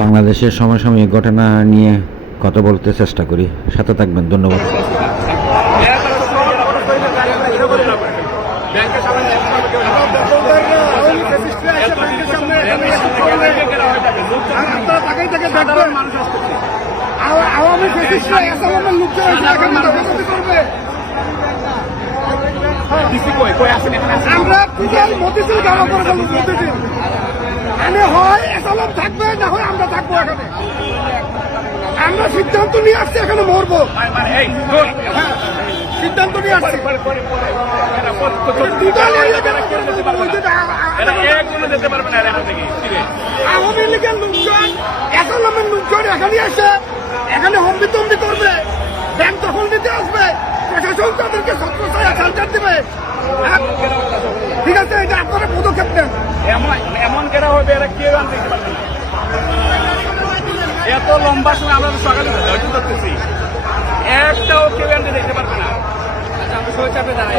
বাংলাদেশের সমসাময়িক ঘটনা নিয়ে কথা বলতে চেষ্টা করি, সাথে থাকবেন। ধন্যবাদ। থাকবে না হয় আমরা থাকবো এখানে। আমরা সিদ্ধান্ত নিয়ে আসছি এখানে মরবো, সিদ্ধান্ত নিয়ে আসছি। আওয়ামী লীগের লোকজন এসালামের লোকজন এখানে এসে এখানে হম্বিতম্বি করবে, ব্যাংক দখল নিতে আসবে, প্রশাসন তাদেরকে ছত্রছায়া সেন্টার দেবে। ঠিক আছে, এটা আপনারা পদক্ষেপ নেন। এমন কেনা হবে এরা কেউ আনতে পারবে না। এত লম্বা সময় আমরা সকালে করতেছি, একটাও কেউ আনতে দেখতে পারবে না। আচ্ছা, আমরা সবাই চাপে দাঁড়াই।